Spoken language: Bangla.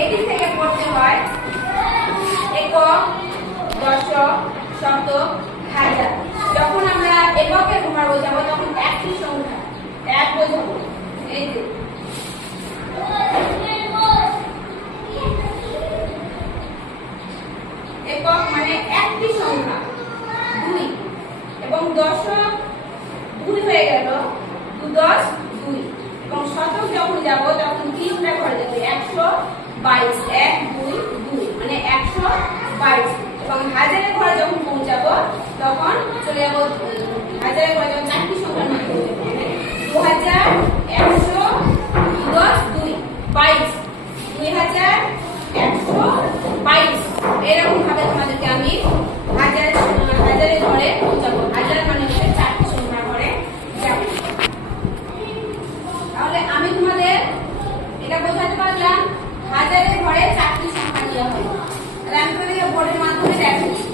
এদিক থেকে পড়তে হয় একক, দশক, শতক, হাজার। যখন আমরা এককের ঘর বোঝাবো তখন একটি সংখ্যা এক বোঝাবো। এই যে একক মানে একটি সংখ্যা 2 এবং দশক 2 হয়ে গেল 2 10 2 এবং শতক যখন যাব তখন 3টা ঘর যাবে 122 1 2 2 মানে 122 এবং হাজারের ঘরে যখন পৌঁছাবো তখন চলে যাব হাজারের ঘরে যখন চারটি সংখ্যার মান পৌঁছাবো 2000 100 10 2 22 2122 এরকম ভাবে তোমাদেরকে আমি হাজারের ঘরে পৌঁছাবো। হাজার মানে হচ্ছে চারটি সংখ্যার ঘরে যাব। তাহলে আমি তোমাদের এটা বোঝাতে পারলাম হাজারের ঘরে চারটি সংখ্যা দেওয়া হয়। তাহলে আমি তোমাদেরকে বোর্ডের মাধ্যমে দেখাচ্ছি।